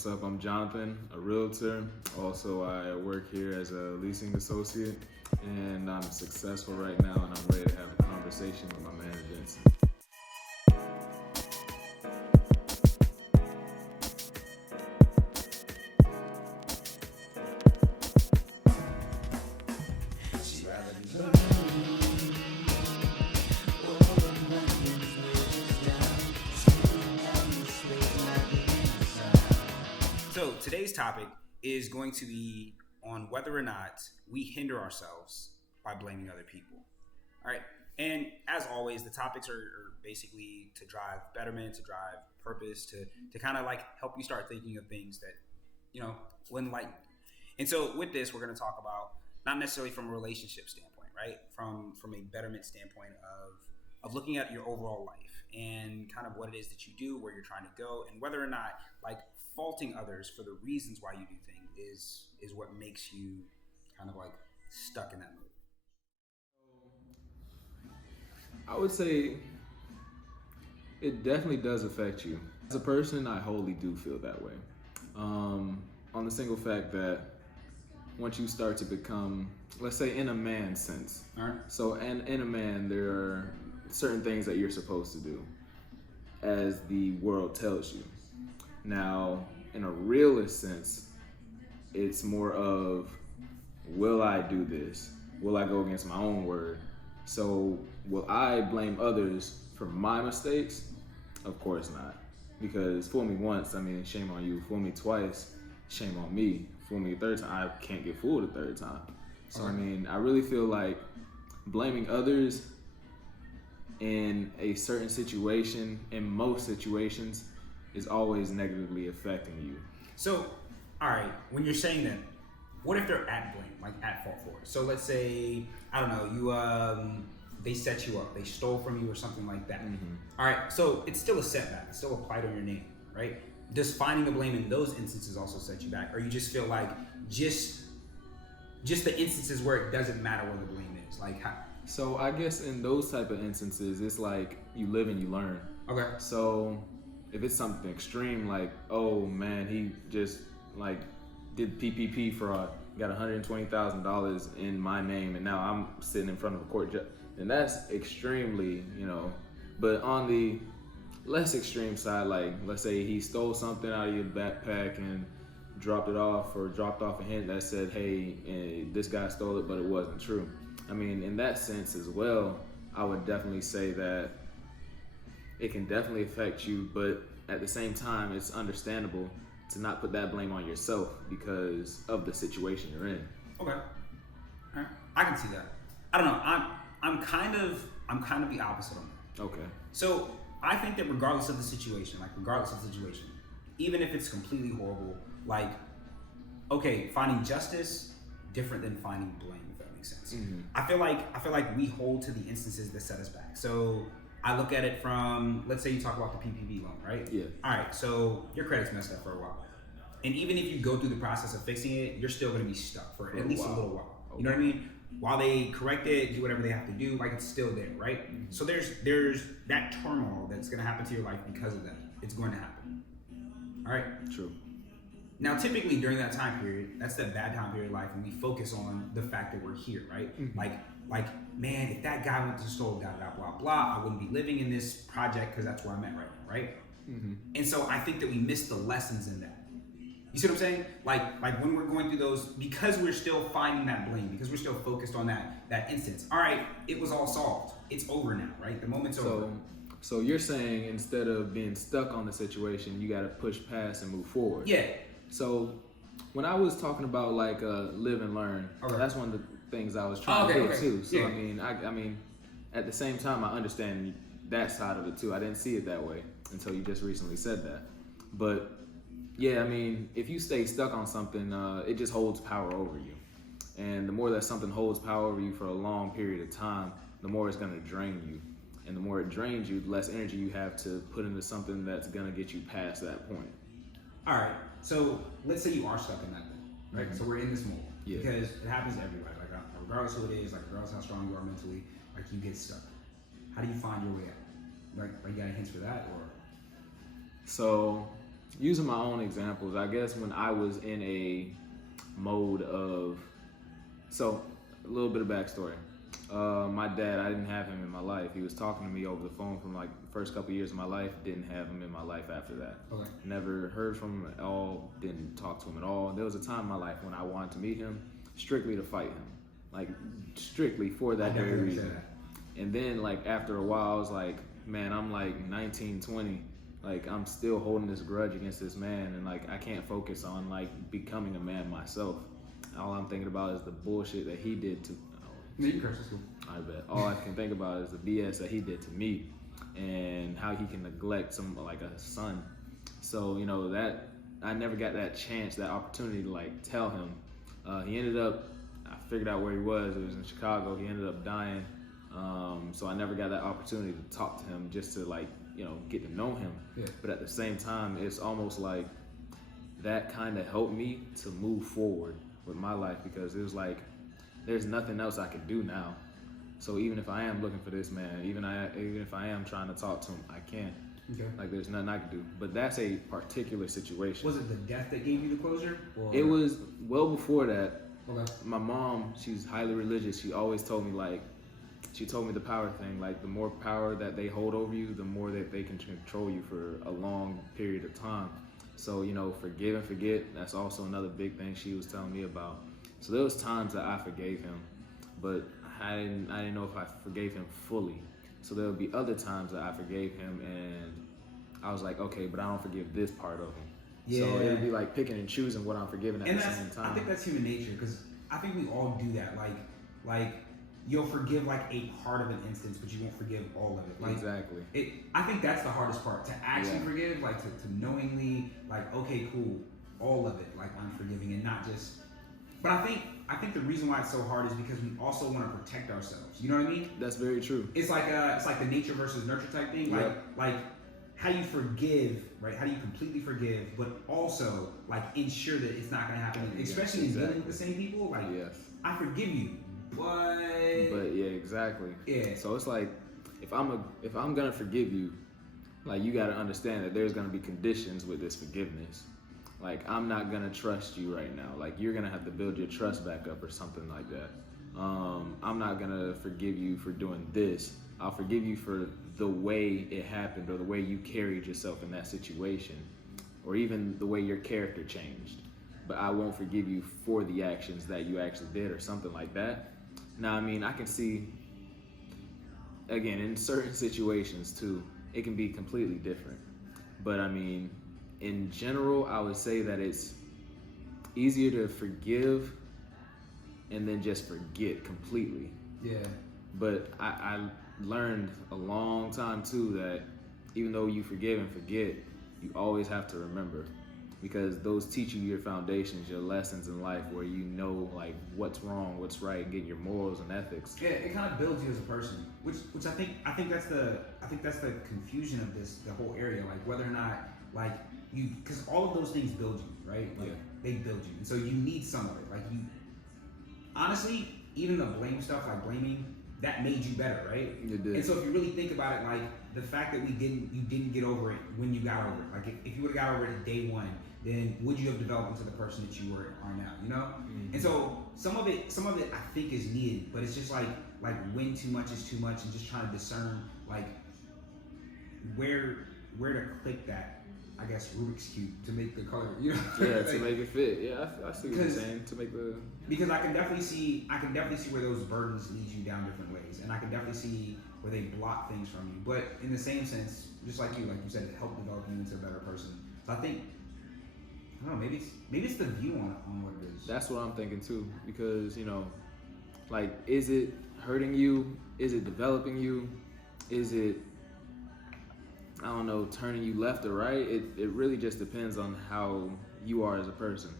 What's up? I'm Jonathan, a realtor. Also, I work here as a leasing associate, and I'm successful right now, and I'm ready to have a conversation with my manager, Vinzent. So today's topic is going to be on whether or not we hinder ourselves by blaming other people. All right. And as always, the topics are basically to drive betterment, to drive purpose, to kind of like help you start thinking of things that, will enlighten you. And so with this, we're going to talk about not necessarily from a relationship standpoint, right? From a betterment standpoint of looking at your overall life and kind of what it is that you do, where you're trying to go, and whether or not like faulting others for the reasons why you do things is what makes you kind of like stuck in that mood. I would say it definitely does affect you. As a person, I wholly do feel that way. On the single fact that once you start to become, let's say in a man sense. All right. So in a man, there are certain things that you're supposed to do as the world tells you. Now, in a realist sense, it's more of, will I do this? Will I go against my own word? So will I blame others for my mistakes? Of course not. Because fool me once, shame on you. Fool me twice, shame on me. Fool me a third time, I can't get fooled a third time. So I really feel like blaming others in a certain situation, in most situations, is always negatively affecting you. So, all right, when you're saying that, what if they're at blame, like at fault for it? So let's say, I don't know, they set you up, they stole from you or something like that. Mm-hmm. All right, so it's still a setback, it's still applied on your name, right? Does finding the blame in those instances also set you back? Or you just feel like just the instances where it doesn't matter where the blame is? Like how? So I guess in those type of instances, it's like you live and you learn. Okay. So if it's something extreme, like, oh man, he just like did PPP fraud, got $120,000 in my name, and now I'm sitting in front of a court judge, then that's extremely, But on the less extreme side, like let's say he stole something out of your backpack and dropped off a hint that said, hey, this guy stole it, but it wasn't true. In that sense as well, I would definitely say that it can definitely affect you, but at the same time, it's understandable to not put that blame on yourself because of the situation you're in. Okay. All right. I can see that. I don't know. I'm kind of the opposite on that. Okay. So I think that regardless of the situation, even if it's completely horrible, like, okay, finding justice different than finding blame, if that makes sense. Mm-hmm. I feel like we hold to the instances that set us back. So I look at it from, let's say you talk about the PPP loan, right? Yeah. All right, so your credit's messed up for a while. And even if you go through the process of fixing it, you're still going to be stuck for at least a little while. Okay. You know what I mean? While they correct it, do whatever they have to do, like it's still there, right? Mm-hmm. So there's that turmoil that's going to happen to your life because of that. It's going to happen. All right? True. Now, typically during that time period, that's that bad time period of life, and we focus on the fact that we're here, right? Mm-hmm. Like, man, if that guy went to the store, blah, blah, blah, I wouldn't be living in this project because that's where I'm at right now, right? Mm-hmm. And so I think that we miss the lessons in that. You see what I'm saying? Like when we're going through those, because we're still finding that blame, because we're still focused on that instance. All right, it was all solved. It's over now, right? The moment's over. So you're saying instead of being stuck on the situation, you got to push past and move forward. Yeah. So when I was talking about like live and learn, that's one of the things I was trying to do too. So yeah. At the same time, I understand that side of it too. I didn't see it that way until you just recently said that. But yeah, if you stay stuck on something, it just holds power over you. And the more that something holds power over you for a long period of time, the more it's going to drain you. And the more it drains you, the less energy you have to put into something that's going to get you past that point. All right. So let's say you are stuck in that thing, right? Mm-hmm. So we're in this mold. Yeah. Because it happens to everybody. Like regardless who it is, like regardless how strong you are mentally, like you get stuck. How do you find your way out? Like you got any hints for that, or? So using my own examples, I guess when I was in a mode of, so a little bit of backstory. My dad, I didn't have him in my life. He was talking to me over the phone from like the first couple years of my life. Didn't have him in my life after that. Okay. Never heard from him at all. Didn't talk to him at all. There was a time in my life when I wanted to meet him strictly to fight him, like strictly for that very reason. And then like after a while, I was like, man, I'm like 19, 20. Like I'm still holding this grudge against this man, and like I can't focus on like becoming a man myself. All I'm thinking about is the bullshit that he did to. You curse, it's cool. I bet. All I can think about is the BS that he did to me, and how he can neglect someone like a son. So you know that I never got that chance, that opportunity to like tell him. He ended up. I figured out where he was. It was in Chicago. He ended up dying. So I never got that opportunity to talk to him, just to like get to know him. Yeah. But at the same time, it's almost like that kind of helped me to move forward with my life, because it was like there's nothing else I can do now. So even if I am looking for this man, even if I am trying to talk to him, I can't. Okay. Like there's nothing I can do. But that's a particular situation. Was it the death that gave you the closure? Or? It was well before that. Okay. My mom, she's highly religious. She always told me she told me the power thing. Like the more power that they hold over you, the more that they can control you for a long period of time. So forgive and forget. That's also another big thing she was telling me about. So there was times that I forgave him, but I didn't know if I forgave him fully. So there would be other times that I forgave him, and I was like, okay, but I don't forgive this part of him. Yeah. So it would be like picking and choosing what I'm forgiving at the same time. I think that's human nature, because I think we all do that. Like you'll forgive like a part of an instance, but you won't forgive all of it. Like, exactly. I think that's the hardest part, to actually forgive, like to knowingly, like, okay, cool, all of it, like I'm forgiving, and not just. But I think the reason why it's so hard is because we also want to protect ourselves. You know what I mean? That's very true. It's like the nature versus nurture type thing. Like how you forgive, right? How do you completely forgive, but also like ensure that it's not going to happen, especially in dealing with the same people. Like, I forgive you, but yeah, exactly. Yeah. So it's like if I'm gonna forgive you, like you got to understand that there's gonna be conditions with this forgiveness. Like I'm not gonna trust you right now. Like you're gonna have to build your trust back up or something like that. I'm not gonna forgive you for doing this. I'll forgive you for the way it happened, or the way you carried yourself in that situation, or even the way your character changed. But I won't forgive you for the actions that you actually did, or something like that. Now, I mean, I can see, again, in certain situations too, it can be completely different. But I mean, in general, I would say that it's easier to forgive and then just forget completely. Yeah. But I learned a long time too that even though you forgive and forget, you always have to remember, because those teach you your foundations, your lessons in life, where you know like what's wrong, what's right, and get your morals and ethics. Yeah, it kind of builds you as a person, which I think that's the confusion of the whole area, like whether or not like you, because all of those things build you, right? Like they build you, and so you need some of it. Like you, honestly, even the blame stuff, like blaming, that made you better, right? It did. And so if you really think about it, like the fact that you didn't get over it when you got over it, like if you would have got over it at day one, then would you have developed into the person that you are now, you know? Mm-hmm. And so some of it I think is needed, but it's just like when too much is too much, and just trying to discern like where to click that, I guess, Rubik's Cube to make the color, you know? Yeah, to make it fit. Yeah, I see what you're saying. To make the, because I can definitely see where those burdens lead you down different ways, and I can definitely see where they block things from you. But in the same sense, just like you said, it helped develop you into a better person. So I think, I don't know, maybe it's the view on what it is. That's what I'm thinking too, because like, is it hurting you? Is it developing you? Is it, I don't know, turning you left or right? It really just depends on how you are as a person.